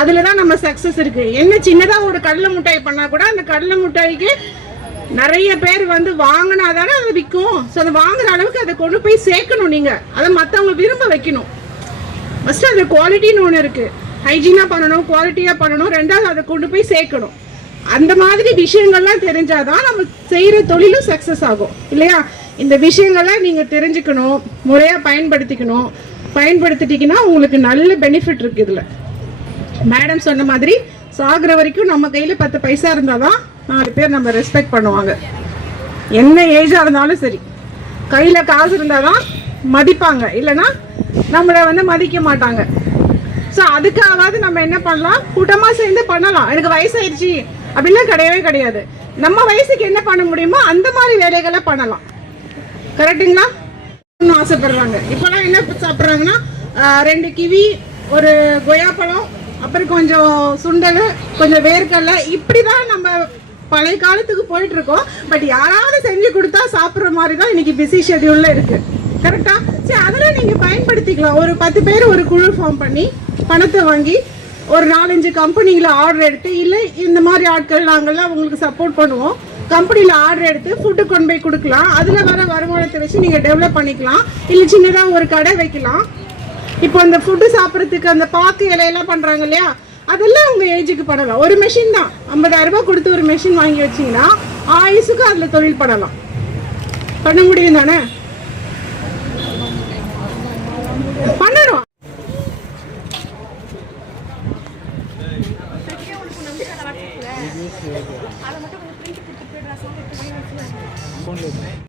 அதில் தான் நம்ம சக்ஸஸ் இருக்குது. என்ன சின்னதாக ஒரு கடலை மிட்டாய் பண்ணால் கூட அந்த கடலை மிட்டாய்க்கு நிறைய பேர் வந்து வாங்கினா தானே அதை விற்கும். ஸோ அதை வாங்குற அளவுக்கு அதை கொண்டு போய் சேர்க்கணும். நீங்கள் அதை மற்றவங்க விரும்ப வைக்கணும். ஃபஸ்ட்டு அதில் குவாலிட்டின்னு ஒன்று இருக்குது. ஹைஜீனாக பண்ணணும், குவாலிட்டியாக பண்ணணும். ரெண்டாவது அதை கொண்டு போய் சேர்க்கணும். அந்த மாதிரி விஷயங்கள்லாம் தெரிஞ்சாதான் நம்ம செய்கிற தொழிலும் சக்ஸஸ் ஆகும் இல்லையா? இந்த விஷயங்கள்லாம் நீங்கள் தெரிஞ்சுக்கணும், முறையாக பயன்படுத்திக்கணும். பயன்படுத்திட்டீங்கன்னா உங்களுக்கு நல்ல பெனிஃபிட் இருக்குது. இதில் மேடம் சொன்ன மாதிரி சாகிற வரைக்கும் நம்ம கையில் 10 பைசா இருந்தால் தான் 4 பேர் நம்ம ரெஸ்பெக்ட் பண்ணுவாங்க. என்ன ஏஜாக இருந்தாலும் சரி, கையில் காசு இருந்தால் தான் மதிப்பாங்க, இல்லைன்னா நம்மளை வந்து மதிக்க மாட்டாங்க. ஸோ அதுக்காவது நம்ம என்ன பண்ணலாம், கூட்டமாக சேர்ந்து பண்ணலாம். எனக்கு வயசாயிடுச்சு அப்படின்லாம் கிடையவே கிடையாது. நம்ம வயசுக்கு என்ன பண்ண முடியுமோ அந்த மாதிரி வேலைகளை பண்ணலாம். கரெக்டுங்களா? இன்னும் ஆசைப்படுறாங்க. இப்போலாம் என்ன சாப்பிட்றாங்கன்னா 2 கிவி, ஒரு கொய்யாப்பழம், அப்புறம் கொஞ்சம் சுண்டல், கொஞ்சம் வேர்க்கடலை, இப்படி தான் நம்ம பழைய காலத்துக்கு போயிட்டு இருக்கோம். பட் யாராவது செஞ்சு கொடுத்தா சாப்பிட்ற மாதிரி தான் இன்னைக்கு பிஸி ஷெட்யூலில் இருக்குது. கரெக்டா? சரி, அதெல்லாம் நீங்கள் பயன்படுத்திக்கலாம். ஒரு 10 பேர் ஒரு குழு ஃபார்ம் பண்ணி பணத்தை வாங்கி ஒரு 4-5 கம்பெனியில் ஆர்டர் எடுத்து, இல்லை இந்த மாதிரி ஆட்கள் நாங்கள்லாம் உங்களுக்கு சப்போர்ட் பண்ணுவோம், கம்பெனியில் ஆர்டர் எடுத்து ஃபுட்டு கொண்டு போய் கொடுக்கலாம். அதில் வர வருமானத்தை வச்சு நீங்கள் டெவலப் பண்ணிக்கலாம். இல்லை சின்னதாக ஒரு கடை வைக்கலாம். இப்போ அந்த ஃபுட்டு சாப்பிட்றதுக்கு அந்த பாக்கு இலையெல்லாம் பண்ணுறாங்க இல்லையா, அதெல்லாம் உங்கள் ஏஜுக்கு பண்ணலாம். ஒரு மெஷின் தான், 50,000 ரூபாய் கொடுத்து ஒரு மெஷின் வாங்கி வச்சிங்கன்னா ஆயுசுக்கு அதில் தொழில் பண்ணலாம். பண்ண முடியும் தானே?